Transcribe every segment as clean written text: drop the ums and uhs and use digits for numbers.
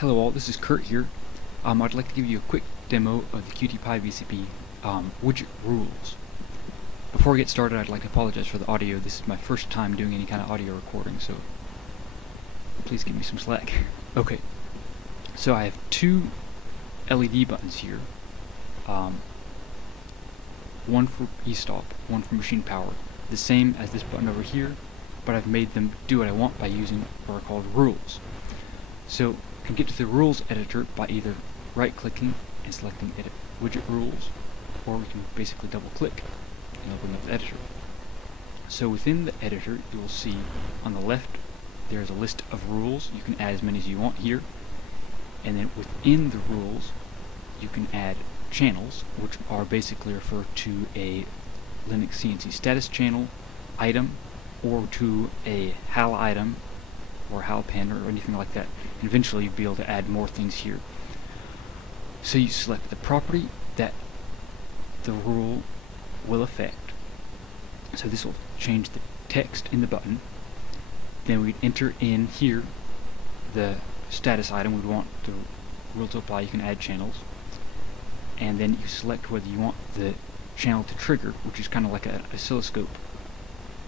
Hello all, this is Kurt here. I'd like to give you a quick demo of the QtPyVCP widget rules. Before we get started, I'd like to apologize for the audio. This is my first time doing any kind of audio recording, so please give me some slack. Okay, so I have two LED buttons here. One for e-stop, one for machine power. The same as this button over here, but I've made them do what I want by using what are called rules. So you can get to the rules editor by either right-clicking and selecting Edit Widget Rules, or we can basically double-click and open up the editor. So within the editor, you will see on the left there's a list of rules. You can add as many as you want here, and then within the rules you can add channels, which are basically refer to a LinuxCNC status channel item, or to a HAL item or HAL pen or anything like that. And eventually you'll be able to add more things here. So you select the property that the rule will affect. So this will change the text in the button. Then we enter in here the status item we want the rule to apply. You can add channels. And then you select whether you want the channel to trigger, which is kind of like an oscilloscope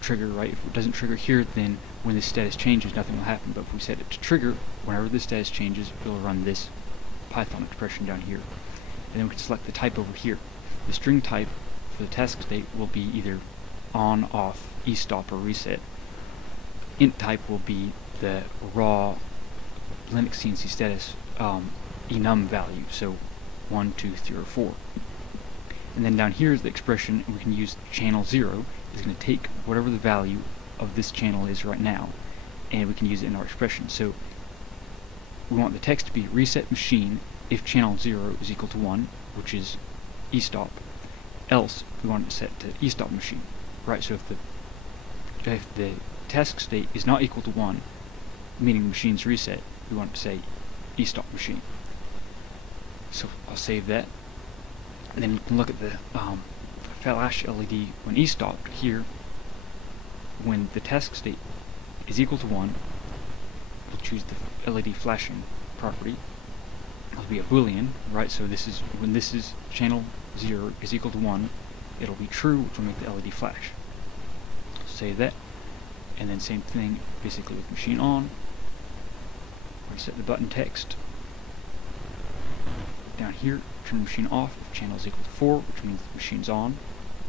trigger, right? If it doesn't trigger here, then when the status changes, nothing will happen. But if we set it to trigger, whenever the status changes, it will run this Python expression down here. And then we can select the type over here. The string type for the task state will be either on, off, e-stop, or reset. Int type will be the raw LinuxCNC status enum value, so 1, 2, 3, or 4. And then down here is the expression, and we can use channel 0. Is going to take whatever the value of this channel is right now, and we can use it in our expression. So we want the text to be reset machine if channel 0 is equal to 1, which is e-stop. Else we want it set to e-stop machine, right? So if the task state is not equal to 1, meaning the machine's reset, we want it to say e-stop machine. So I'll save that, and then you can look at the flash LED when e-stopped here. When the task state is equal to 1, we'll choose the LED flashing property. It'll be a boolean, right? So this is when this is channel 0 is equal to 1, it'll be true, which will make the LED flash. Save that, and then same thing basically with machine on. Reset the button text. Down here, turn the machine off if channel is equal to 4, which means the machine's on.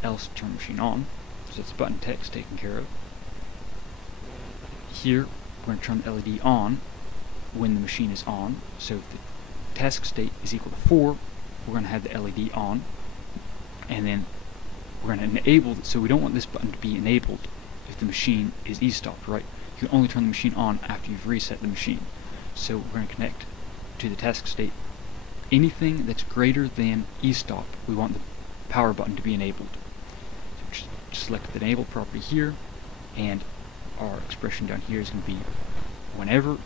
Else turn the machine on. So that's button text taken care of. Here, we're going to turn the LED on when the machine is on. So if the task state is equal to 4, we're going to have the LED on. And then we're going to enable it. So we don't want this button to be enabled if the machine is e-stopped, right? You can only turn the machine on after you've reset the machine. So we're going to connect to the task state. Anything that's greater than e-stop, we want the power button to be enabled. So just select the enable property here, and our expression down here is going to be whenever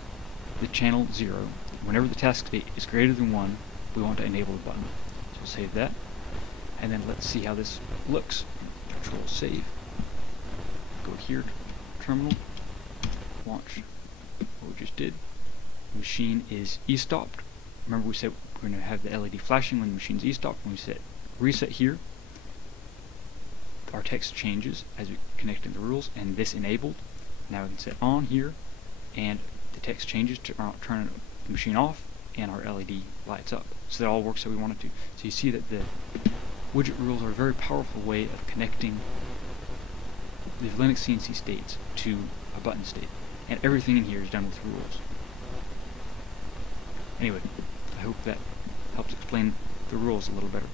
the channel 0, whenever the task state is greater than 1, we want to enable the button. So we'll save that, and then let's see how this looks. Control save. Go here to terminal, launch what we just did. The machine is e-stopped. Remember we said we're going to have the LED flashing when the machine's e-stopped. When we set reset here, our text changes as we connect to the rules, and this enabled. Now we can set on here, and the text changes to turn the machine off, and our LED lights up. So that all works how we want it to. So you see that the widget rules are a very powerful way of connecting the LinuxCNC states to a button state, and everything in here is done with rules. Anyway, I hope that helps explain the rules a little better.